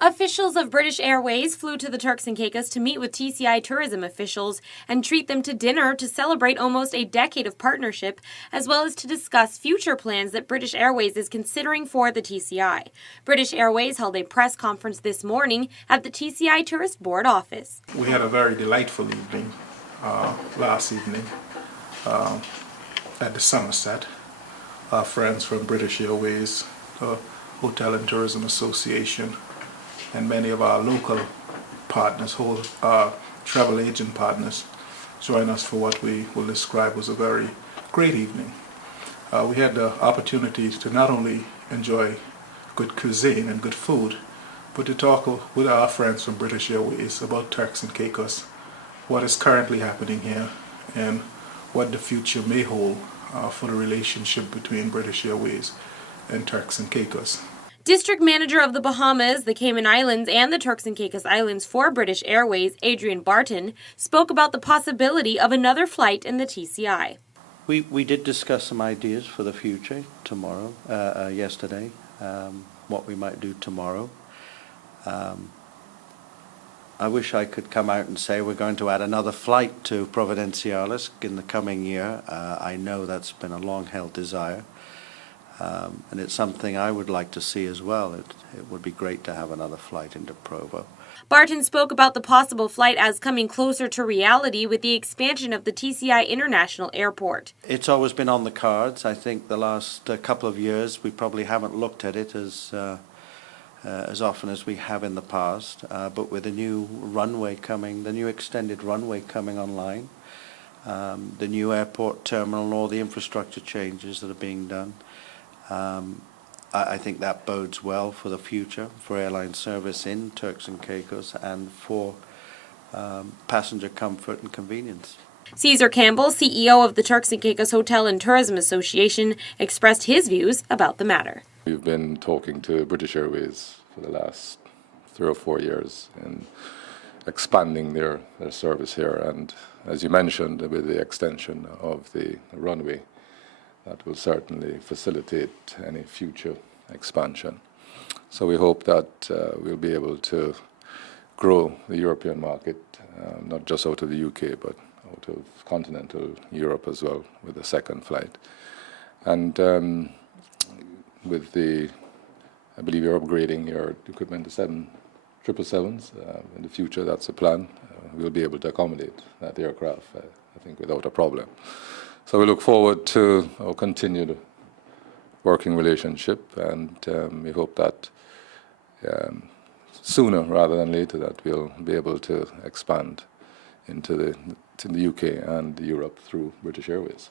Officials of British Airways flew to the Turks and Caicos to meet with TCI tourism officials and treat them to dinner to celebrate almost a decade of partnership, as well as to discuss future plans that British Airways is considering for the TCI. British Airways held a press conference this morning at the TCI Tourist Board office. We had a very delightful evening last evening at the Somerset. Our friends from British Airways, the Hotel and Tourism Association, and many of our local partners, travel agent partners, join us for what we will describe as a very great evening. We had the opportunity to not only enjoy good cuisine and good food, but to talk with our friends from British Airways about Turks and Caicos, what is currently happening here, and what the future may hold for the relationship between British Airways and Turks and Caicos. District Manager of the Bahamas, the Cayman Islands, and the Turks and Caicos Islands for British Airways, Adrian Barton, spoke about the possibility of another flight in the TCI. We did discuss some ideas for the future yesterday, what we might do tomorrow. I wish I could come out and say we're going to add another flight to Providenciales in the coming year. I know that's been a long-held desire. And it's something I would like to see as well. It would be great to have another flight into Provo. Barton spoke about the possible flight as coming closer to reality with the expansion of the TCI International Airport. It's always been on the cards. I think the last couple of years we probably haven't looked at it as often as we have in the past. But with the new runway coming, the new extended runway coming online, the new airport terminal, and all the infrastructure changes that are being done, I think that bodes well for the future, for airline service in Turks and Caicos, and for passenger comfort and convenience. Caesar Campbell, CEO of the Turks and Caicos Hotel and Tourism Association, expressed his views about the matter. We've been talking to British Airways for the last 3 or 4 years and expanding their service here, and as you mentioned, with the extension of the runway, that will certainly facilitate any future expansion. So we hope that we'll be able to grow the European market, not just out of the UK, but out of continental Europe as well, with the second flight. And with I believe you're upgrading your equipment to 777s. In the future, that's the plan. We'll be able to accommodate that aircraft, I think, without a problem. So we look forward to our continued working relationship, and we hope that sooner rather than later that we'll be able to expand into the UK and Europe through British Airways.